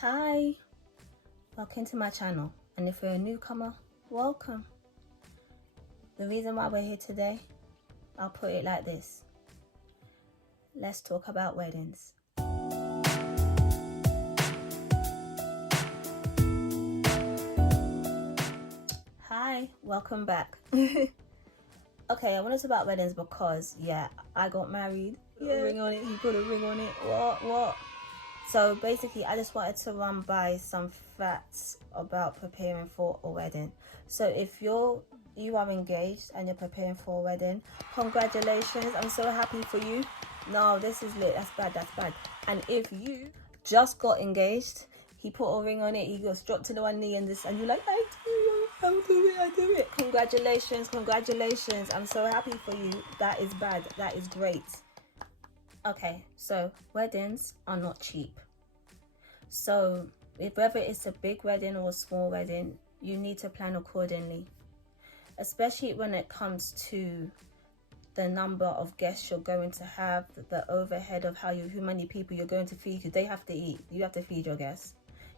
Hi, welcome to my channel, and if you're a newcomer, welcome. The reason why we're here today, I'll put it like this: let's talk about weddings. Hi, welcome back. Okay, I want to talk about weddings because I got married. Ring on it, he put a ring on it. What? So basically, I just wanted to run by some facts about preparing for a wedding. So if you are engaged and you're preparing for a wedding, congratulations. I'm so happy for you. No, this is lit. That's bad. And if you just got engaged, he put a ring on it, he goes dropped to the one knee and you're like, I do it. Congratulations. I'm so happy for you. That is bad. That is great. Okay, so weddings are not cheap. So whether it's a big wedding or a small wedding, you need to plan accordingly, especially when it comes to the number of guests you're going to have, the overhead of how many people you're going to feed, because they have to eat. You have to feed your guests,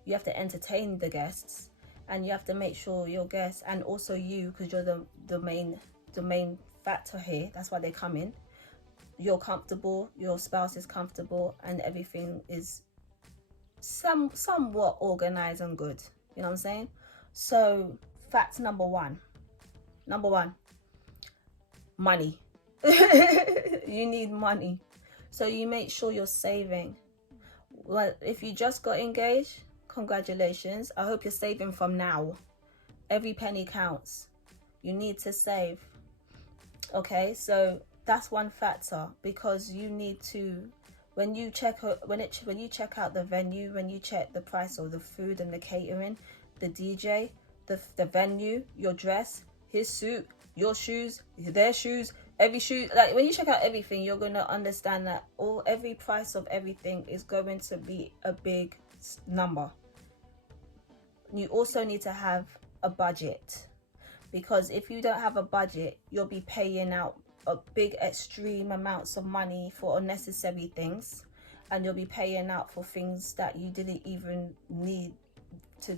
you have to entertain the guests, and you have to make sure your guests, and also you, because you're the main factor here, that's why they come in, you're comfortable, your spouse is comfortable, and everything is somewhat organized and good. You know what I'm saying? So fact number one, money. You need money, so you make sure you're saving. Well, if you just got engaged, congratulations. I hope you're saving from now. Every penny counts. You need to save. Okay, so that's one factor, because you need to, when you check out the venue, when you check the price of the food and the catering, the DJ, the venue, your dress, his suit, your shoes, their shoes, every shoe, like when you check out everything, you're going to understand that every price of everything is going to be a big number. You also need to have a budget, because if you don't have a budget, you'll be paying out a big extreme amounts of money for unnecessary things, and you'll be paying out for things that you didn't even need to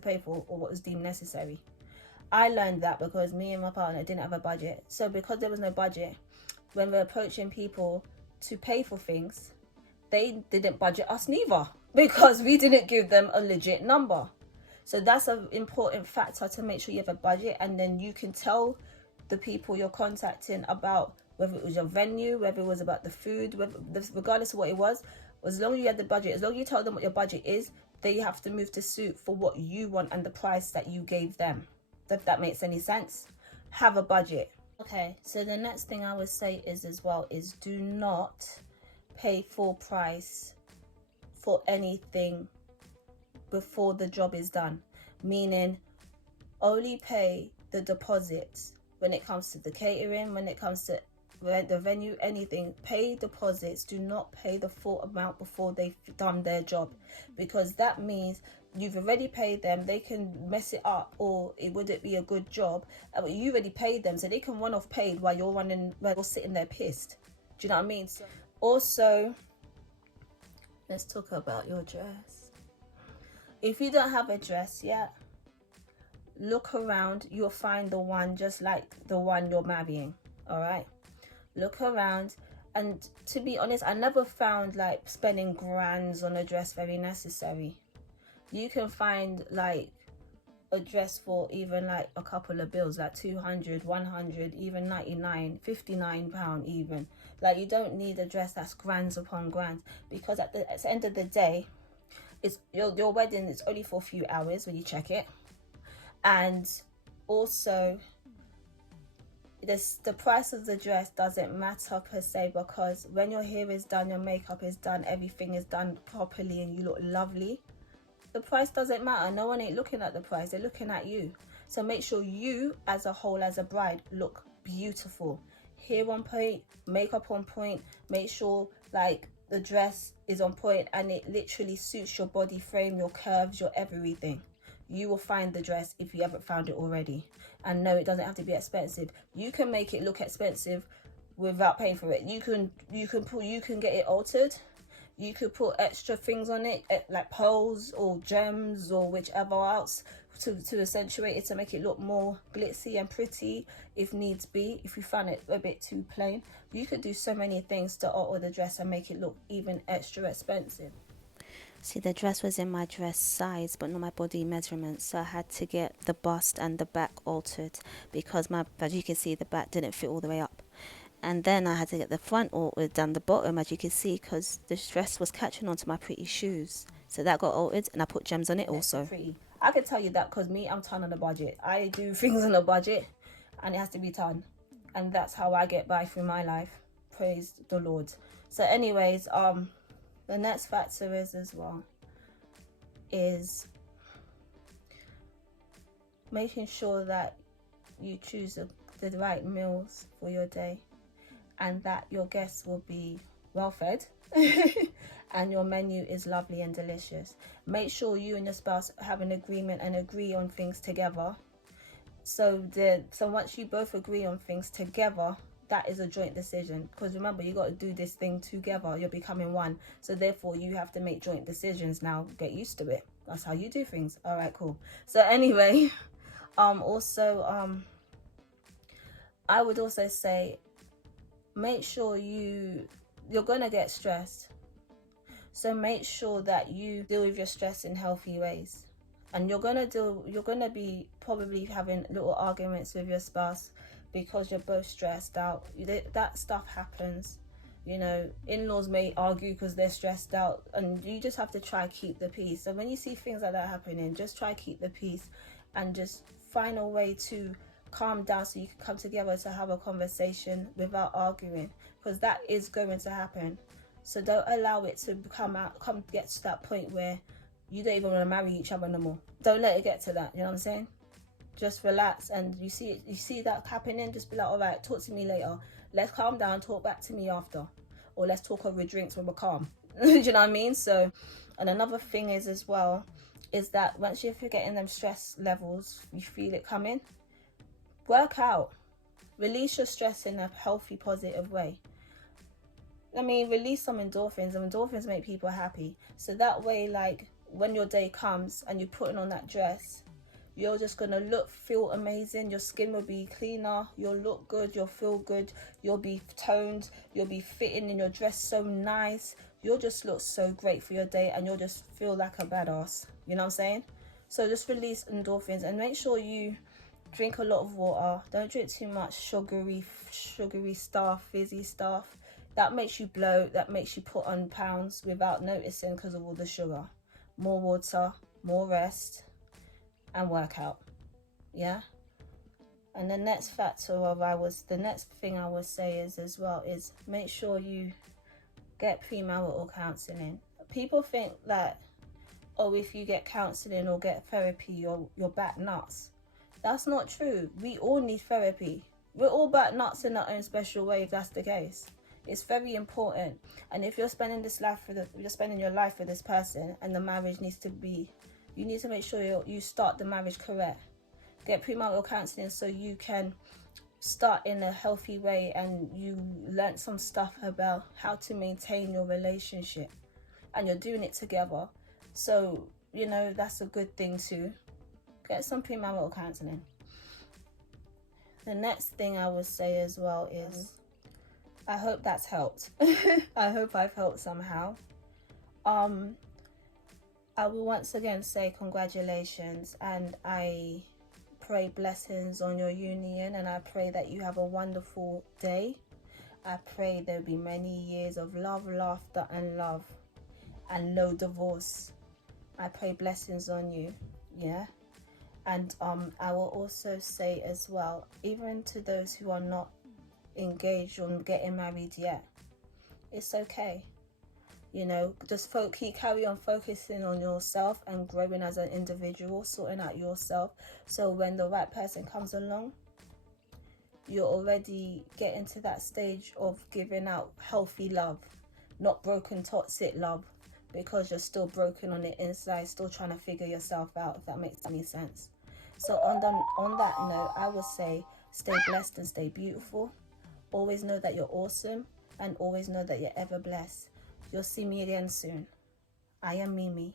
pay for, or what was deemed necessary. I learned that because me and my partner didn't have a budget. So because there was no budget, when we're approaching people to pay for things, they didn't budget us neither, because we didn't give them a legit number. So that's an important factor, to make sure you have a budget, and then you can tell the people you're contacting about whether it was your venue, whether it was about the food, regardless of what it was. As long as you have the budget, as long as you tell them what your budget is, they have to move to suit for what you want and the price that you gave them. If that makes any sense, have a budget. Okay, so the next thing I would say is do not pay full price for anything before the job is done. Meaning, only pay the deposits when it comes to the catering, when it comes to the venue, anything. Pay deposits. Do not pay the full amount before they've done their job, because that means you've already paid them. They can mess it up, or it wouldn't be a good job. You already paid them, so they can run off paid while you're sitting there pissed. Do you know what I mean? So also, let's talk about your dress. If you don't have a dress yet, look around. You'll find the one just like the one you're marrying. All right, look around. And to be honest, I never found like spending grands on a dress very necessary. You can find like a dress for even like a couple of bills, like 200, 100, even 99, 59 pound even. Like, you don't need a dress that's grands upon grands, because at the end of the day, it's your wedding is only for a few hours when you check it. And also, the price of the dress doesn't matter per se, because when your hair is done, your makeup is done, everything is done properly, and you look lovely, the price doesn't matter. No one ain't looking at the price, they're looking at you. So make sure you as a whole, as a bride, look beautiful. Hair on point, makeup on point. Make sure like the dress is on point and it literally suits your body frame, your curves, your everything. You will find the dress if you haven't found it already. And no, it doesn't have to be expensive. You can make it look expensive without paying for it. You can get it altered. You could put extra things on it, like pearls or gems or whichever else, to accentuate it, to make it look more glitzy and pretty if needs be. If you find it a bit too plain, you could do so many things to alter the dress and make it look even extra expensive. See, the dress was in my dress size but not my body measurements, so I had to get the bust and the back altered because as you can see, the back didn't fit all the way up. And then I had to get the front altered down the bottom, as you can see, because the dress was catching onto my pretty shoes. So that got altered, and I put gems on it also. Pretty. I could tell you that because me, I'm ton on a budget. I do things on a budget, and it has to be ton. And that's how I get by through my life. Praise the Lord. So anyways, the next factor is making sure that you choose the right meals for your day, and that your guests will be well fed and your menu is lovely and delicious. Make sure you and your spouse have an agreement and agree on things together. So once you both agree on things together, that is a joint decision, because remember, you got to do this thing together. You're becoming one, so therefore you have to make joint decisions. Now get used to it. That's how you do things. All right, cool. So anyway, I would also say, make sure you're gonna get stressed, so make sure that you deal with your stress in healthy ways. And you're gonna be probably having little arguments with your spouse because you're both stressed out. That stuff happens, you know. In-laws may argue because they're stressed out, and you just have to try to keep the peace. So when you see things like that happening, just try to keep the peace and just find a way to calm down so you can come together to have a conversation without arguing, because that is going to happen. So don't allow it to get to that point where you don't even want to marry each other no more. Don't let it get to that. You know what I'm saying? Just relax, and you see that happening, just be like, all right, talk to me later. Let's calm down, talk back to me after, or let's talk over drinks when we're calm. Do you know what I mean? So, and another thing is that once you're getting them stress levels, you feel it coming, work out. Release your stress in a healthy, positive way. I mean, release some endorphins, and endorphins make people happy. So that way, like, when your day comes and you're putting on that dress, you're just gonna feel amazing. Your skin will be cleaner, you'll look good, you'll feel good, you'll be toned, you'll be fitting in your dress so nice. You'll just look so great for your day, and you'll just feel like a badass. You know what I'm saying? So just release endorphins, and make sure you drink a lot of water. Don't drink too much sugary stuff, fizzy stuff. That makes you bloat, that makes you put on pounds without noticing because of all the sugar. More water, more rest, and workout. Yeah. And the next thing I would say is make sure you get premarital counseling. People think that, oh, if you get counseling or get therapy, you're back nuts. That's not true. We all need therapy. We're all back nuts in our own special way, if that's the case. It's very important. And if you're spending your life with this person, and the marriage you need to make sure you start the marriage correct. Get premarital counseling so you can start in a healthy way, and you learn some stuff about how to maintain your relationship, and you're doing it together. So, you know, that's a good thing too. Get some premarital counseling. The next thing I would say as well is, I hope that's helped. I hope I've helped somehow. I will once again say congratulations, and I pray blessings on your union, and I pray that you have a wonderful day. I pray there'll be many years of love, laughter, and love, and no divorce. I pray blessings on you. Yeah. And I will also say as well, even to those who are not engaged or getting married yet, it's okay. You know, just carry on focusing on yourself and growing as an individual, sorting out yourself, so when the right person comes along, you're already getting to that stage of giving out healthy love, not broken, toxic love, because you're still broken on the inside, still trying to figure yourself out, if that makes any sense. So on that note, I would say stay blessed and stay beautiful. Always know that you're awesome, and always know that you're ever blessed. You'll see me again soon. I am Mimi.